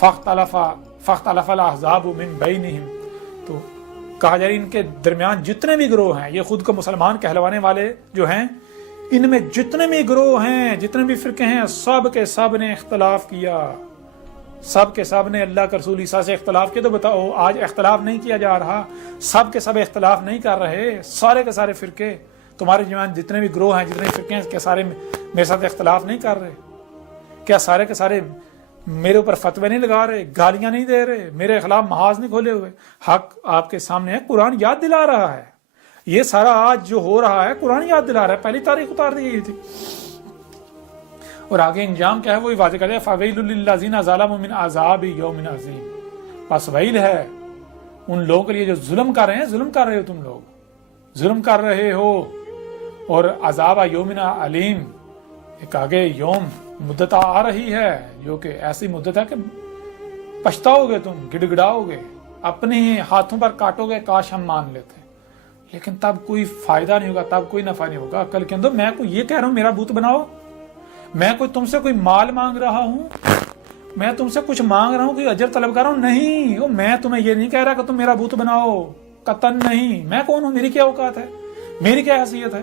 فاختلف الاحزاب من بینہم، تو کہا جائے ان کے درمیان جتنے بھی گروہ ہیں، یہ خود کو مسلمان کہلوانے والے جو ہیں، ان میں جتنے بھی گروہ ہیں، جتنے بھی فرقے ہیں، سب کے سب نے اختلاف کیا، سب کے سب نے اللہ کے رسول عیسیٰ سے اختلاف کیا۔ تو بتاؤ آج اختلاف نہیں کیا جا رہا، سب کے سب اختلاف نہیں کر رہے، سارے کے سارے فرقے تمہارے درمیان جتنے بھی گروہ ہیں، جتنے فرقے ہیں، کیا سارے میرے ساتھ اختلاف نہیں کر رہے؟ کیا سارے کے سارے میرے اوپر فتوے نہیں لگا رہے، گالیاں نہیں دے رہے، میرے خلاف محاذ نہیں کھولے ہوئے؟ حق آپ کے سامنے ہے، قرآن یاد دلا رہا ہے۔ یہ سارا آج جو ہو رہا ہے قرآن یاد دلا رہا ہے، پہلی تاریخ اتار دی گئی تھی۔ اور آگے انجام کیا ہے وہ واضح کر دیا، فَوَيْلٌ لِّلَّذِينَ ظَلَمُوا مِنْ عَذَابِ يَوْمٍ عَظِيمٍ، پس ویل ہے ان لوگوں کے لیے جو ظلم کر رہے ہیں، ظلم کر رہے ہو تم لوگ، ظلم کر رہے ہو، اور عذاب یومن علیم، ایک آگے یوم مدت آ رہی ہے جو کہ ایسی مدت ہے کہ پچھتاؤ گے، تم گڑ گڑاؤ گے، اپنے ہی ہاتھوں پر کاٹو گے، کاش ہم مان لیتے، لیکن تب کوئی فائدہ نہیں ہوگا، تب کوئی نفع نہیں ہوگا۔ عقل کے اندر میں کوئی یہ کہہ رہا ہوں میرا بت بناؤ، میں کوئی تم سے کوئی مال مانگ رہا ہوں، میں تم سے کچھ مانگ رہا ہوں، کوئی اجر طلب کر رہا ہوں، نہیں، میں تمہیں یہ نہیں کہہ رہا کہ تم میرا بت بناؤ، قطعاً نہیں۔ میں کون ہوں؟ میری کیا اوقات ہے؟ میری کیا حیثیت ہے؟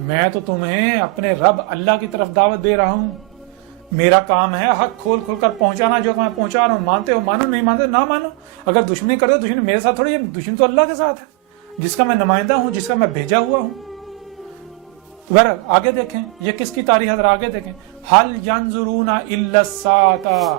میں تو تمہیں اپنے رب اللہ کی طرف دعوت دے رہا ہوں، میرا کام ہے حق کھول کھول کر پہنچانا، جو میں پہنچا رہا ہوں، مانتے ہو مانو، نہیں مانتے نہ مانو۔ اگر دشمنی کرتے ہو، دشمنی میرے ساتھ تھوڑی ہے، دشمنی تو اللہ کے ساتھ ہے، جس کا میں نمائندہ ہوں، جس کا میں بھیجا ہوا ہوں۔ بہرحال آگے دیکھیں یہ کس کی تاریخ ہے، آگے دیکھیں، هل ينظرون الا الساعة